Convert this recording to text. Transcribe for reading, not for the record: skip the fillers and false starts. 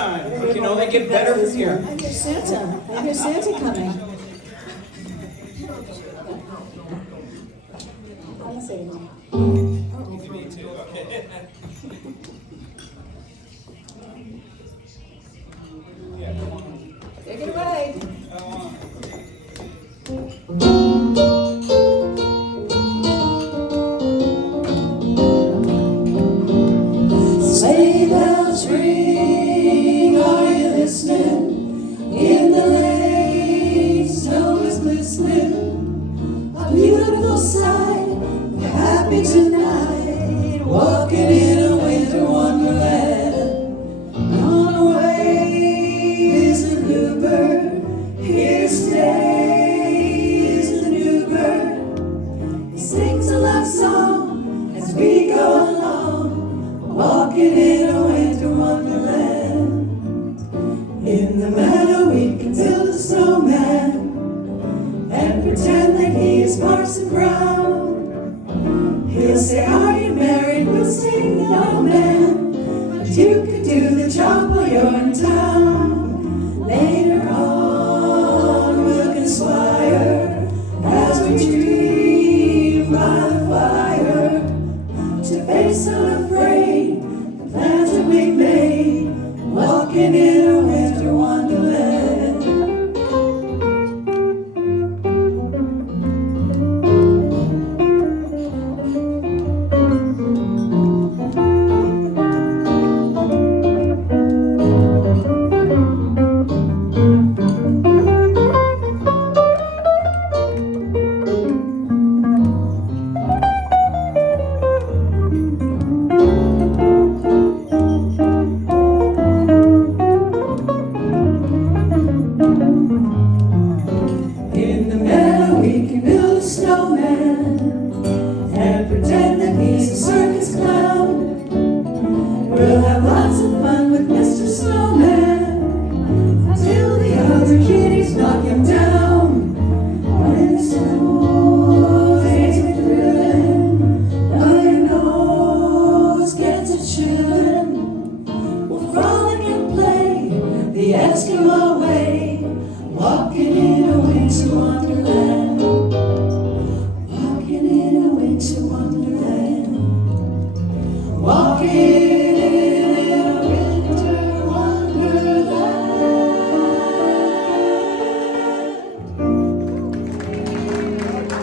on. It can only get better from here. I hear Santa. I hear Santa coming. I'll say it. You need to, okay. Yeah, come on. Take it away. Sleigh bells ring, are you listening? In the lane, snow is glistening. A beautiful sight, we're happy tonight, walking in a winter wonderland. On the way is the bluebird, here to stay is the new bird. He sings a love song as we go along, walking in a winter wonderland. In the meadow we can build a snowman and pretend that he is Parson Brown. He'll say, are you married? We'll say, no, man, but you can do the job while you're in town. Later on we'll conspire as we dream by the fire to face unafraid the plans that we made, walking in a winter wonderland. In the meadow we can build a snowman and pretend that he's a circus clown. We'll have lots of fun with Mr. Snowman until the other kitties knock him down. When the snow takes a thrilling, now your nose gets a chillin'. We'll frolic and play the Eskimo way, walking in a winter wonderland. Walking in a winter wonderland.